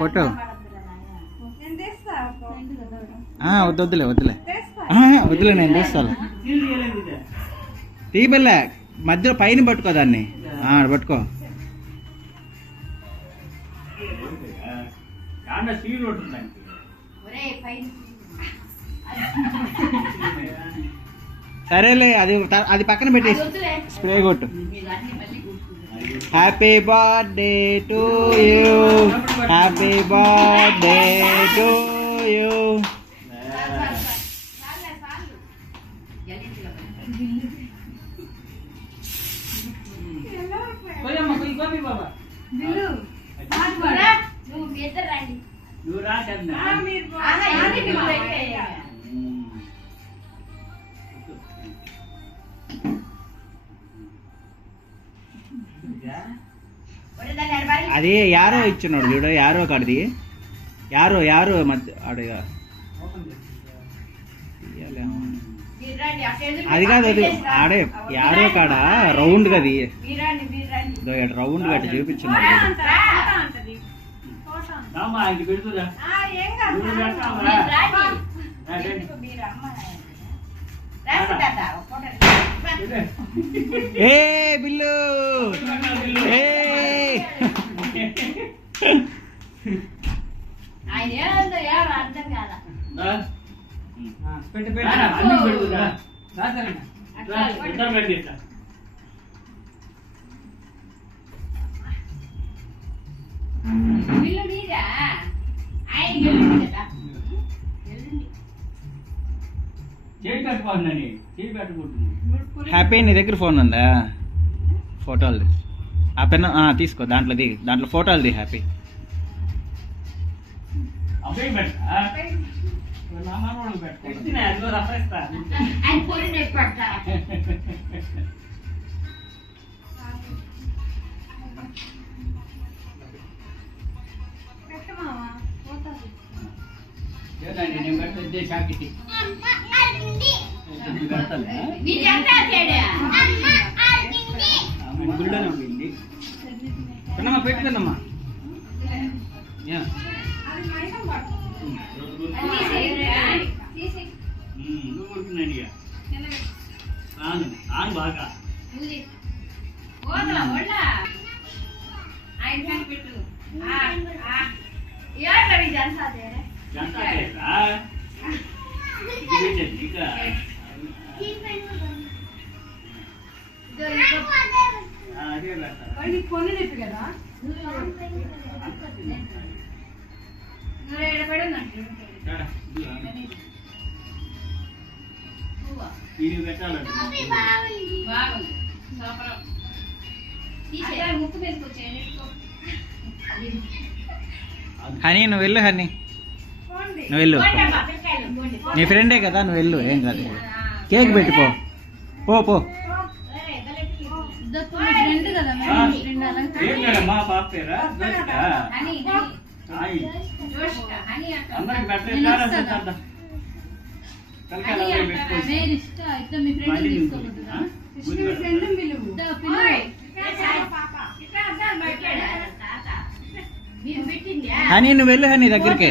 కొట్టు. వద్దులే వద్దులే వద్దులే, నేను తీస్తాను. తీబెళ్ళ మధ్యలో పైన పట్టుకో దాన్ని, పట్టుకో. సరేలే, అది పక్కన పెట్టేసి స్ప్రే కొట్టు. Happy birthday to you, happy birthday to you. అది యారో ఇచ్చినాడు చూడు, యారో కాడిది, యారో మధ్య అడిగా. అది కాదు, అది ఆడే యారో కాడ రౌండ్ గది, రౌండ్ గట్టి చూపించినాడు. ఏ బిల్లు, హ్యాపీ నీ దగ్గర ఫోన్ ఉందా? ఫోటోలు ఆ పెన్ తీసుకో, దాంట్లో దిగి, దాంట్లో ఫోటోలు ది హ్యాపీ. పెట్టుకుందమ్మా, బాగా కదా హనీ నువ్వు వెళ్ళు, హనీ నువ్వు వెళ్ళు, నీ ఫ్రెండే కదా, నువ్వు వెళ్ళు, ఏం కాదు. కేక్ పెట్టుకో, పో పో. హనీ నువ్వు వెళ్ళు, హనీ దగ్గరికి.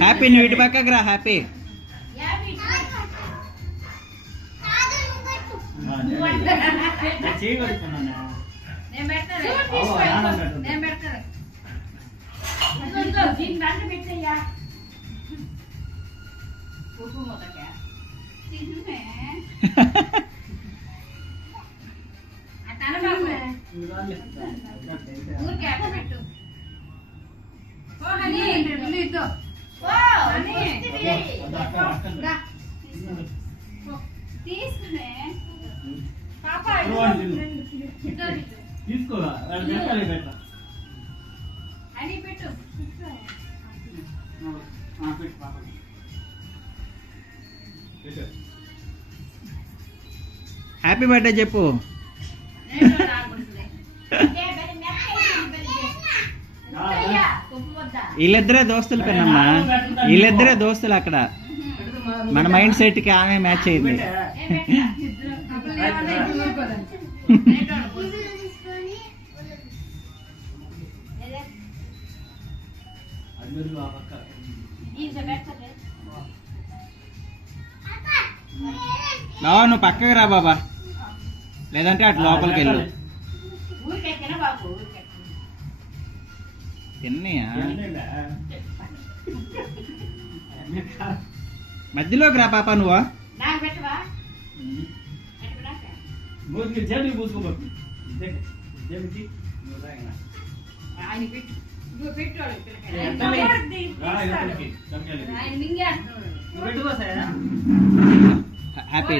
హ్యాపీ నువ్వు ఇటు పక్కకు రా, హ్యాపీ. తీసుకో అని పెట్టు. హ్యాపీ బర్త్డే చెప్పు. వీళ్ళిద్దరే దోస్తులు పెన్నమ్మా, వీళ్ళిద్దరే దోస్తులు. అక్కడ మన మైండ్ సెట్ కి ఆమె మ్యాచ్ అయింది. నువ్వు పక్కకి రా బాబా, లేదంటే అటు లోపలికి వెళ్ళు. తిన్నయా మధ్యలోకి రా పాప. నువ్వు హ్యాపీ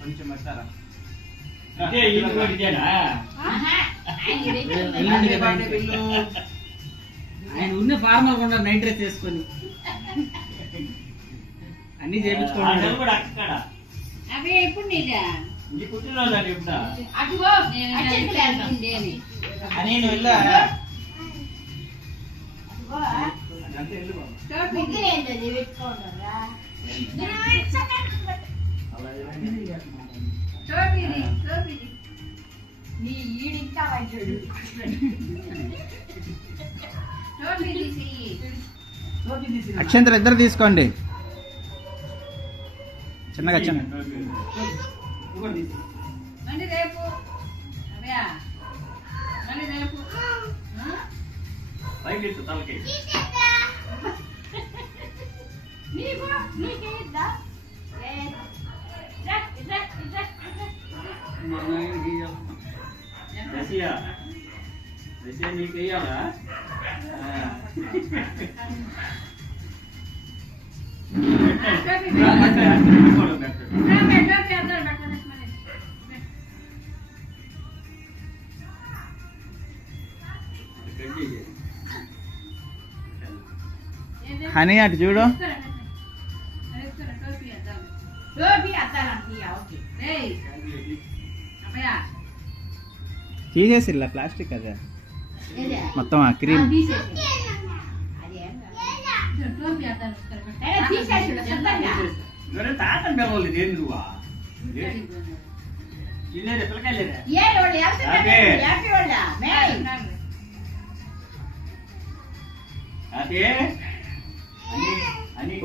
కొంచెం వస్తారా? ఆయన ఉన్న ఫార్మల్ కూడా నైట్ డ్రెస్ వేసుకొని అన్ని చేయించుకోండి. నేను వెళ్ళా అక్షంతలు ఇద్దరు తీసుకోండి చిన్నగా. హనీ అటు చూడు. తీసేసిల్లా ప్లాస్టిక్ అదే మొత్తం ఆ క్రీమ్.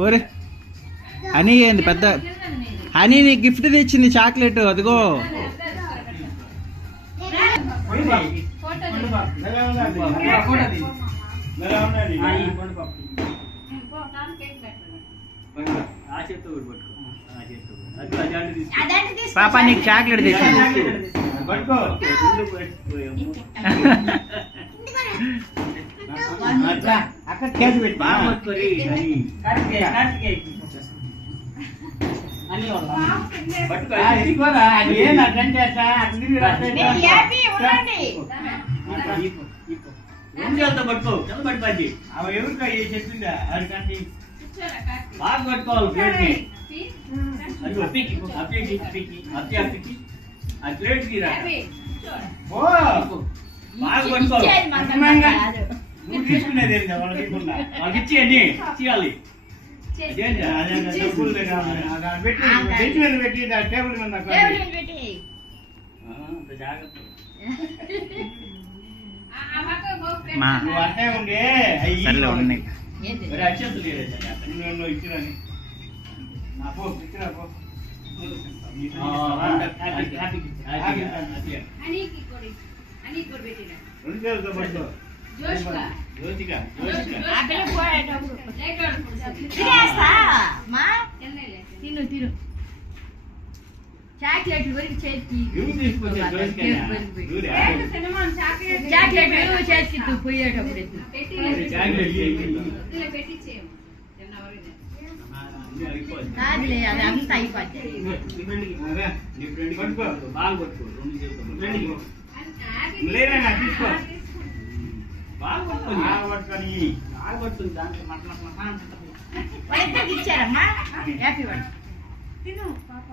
ఓరే హనీ ఏంది పెద్ద హనీ నీ గిఫ్ట్ తెచ్చింది చాక్లెట్ అదిగో. పాప నీకు చాక్లెట్ తెచ్చింది. అక్కడ కేక్ పెట్టి పట్టుకోవాలి. ఎవరికా చెప్పిందా అడికండి బాగా పట్టుకోవాలి. ఆ ప్లేట్ నువ్వు తీసుకునేది వాళ్ళకి ఇచ్చేయండి చేయాలి. పెట్టి టేబుల్ అంటే ఉండే అక్షంతలు ఇచ్చిరని జ్యోతిక తినేస్తా మా తిను తిను చాక్లెట్లు వరకు చేతికి చాక్లెట్లు చేతికి పోయేటప్పుడు కాదులే అది అంతా అయిపోతాయి ఇచ్చారమ్మా హ్యాపీ వన్ తిను పాప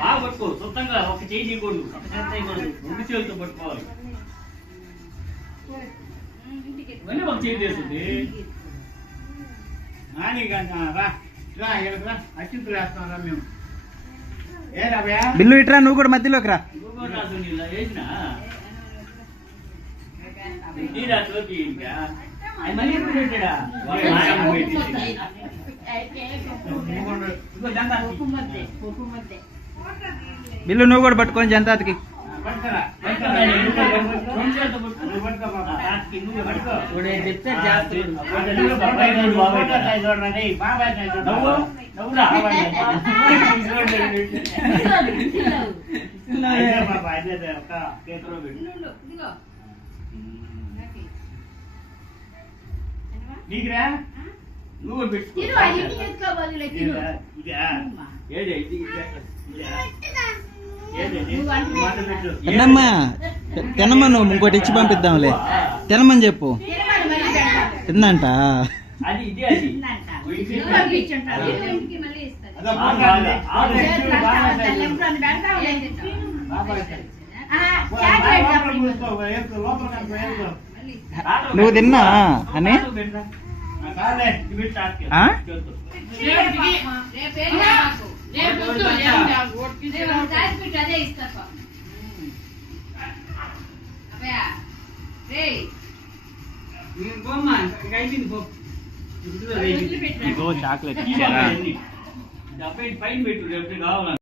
బాగా పట్టుకో సొంతంగా ఒక చేయి చేయకూడదు ఒక చేత చేయకూడదు రెండు చేతులతో పట్టుకోవాలి ఇవన్నీ ఒక చేయి చేస్తుంది బిల్లు ఇట్రా నువ్వు కూడా మధ్యలోకి రా వేసిన రాత్రి ఇంకా అది మళ్ళీ ఎప్పుడు పెట్టాడా బిల్లు నువ్వు కూడా పట్టుకొని జనతాకి చెప్తే నీకురా నువ్వు పెట్టుకో తినమ్మా తినమ్మా నువ్వు ఇంకోటి ఇచ్చి పంపిద్దాంలే తినమని చెప్పు తిందంట అది ఇది అది నువ్వు తిన్నా అని చాక్లెట్ పైన పెట్టు రేపు కావాలని